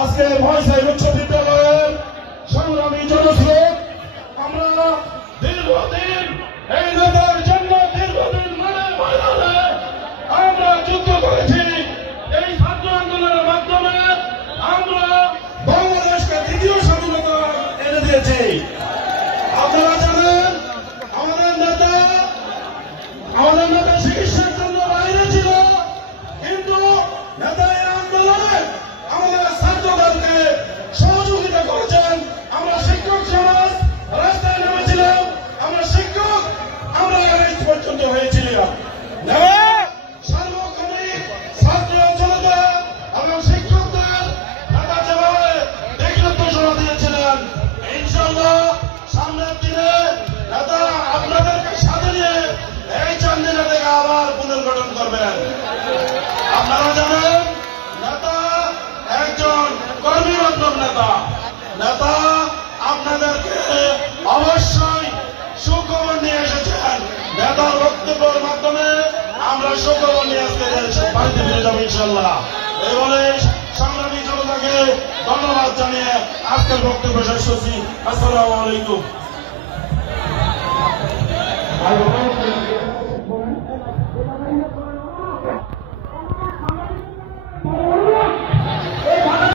আজকে ভয়সাই উচ্চ বিদ্যালয়ের সংগ্রামী জনস্রোত আমরা দীর্ঘদিন এই নেতার জন্য দীর্ঘদিন ময়দানে আমরা যুদ্ধ করেছি। এই ছাত্র আন্দোলনের মাধ্যমে আমরা বাংলাদেশকে দ্বিতীয় স্বাধীনতা এনে দিয়েছি। আপনারা জানেন আমাদের নেতা চিকিৎসার জন্য বাইরে ছিল, কিন্তু নেতা এই আন্দোলনে আমাদের ছাত্রদেরকে সহযোগিতা করেছেন। আমরা শিক্ষক সমাজ রাস্তায় নেমেছিলাম, আমরা শিক্ষক আমরা এই পর্যন্ত হয়েছিলাম। সার্বক্ষণিক ছাত্র জনতা এবং শিক্ষকদের নেতা যেভাবে ব্যক্তিগত সভা দিয়েছিলেন, ইনশাআল্লাহ সামনের দিনে নেতা আপনাদেরকে সাথে নিয়ে এই চান্দিনা থেকে আবার পুনর্গঠন করবেন। আপনারা জানেন নেতা একজন কর্মী বান্ধব নেতা আপনাদেরকে অবশ্যই সুখবর নিয়ে এসেছেন। নেতার বক্তব্যের মাধ্যমে আমরা সুখবর নিয়ে আজকে বাড়িতে ফিরে যাবো ইনশাল্লাহ। এই বলে সংগ্রামী জনতাকে ধন্যবাদ জানিয়ে আজকের বক্তব্য শেষ করছি। আসসালামু আলাইকুম।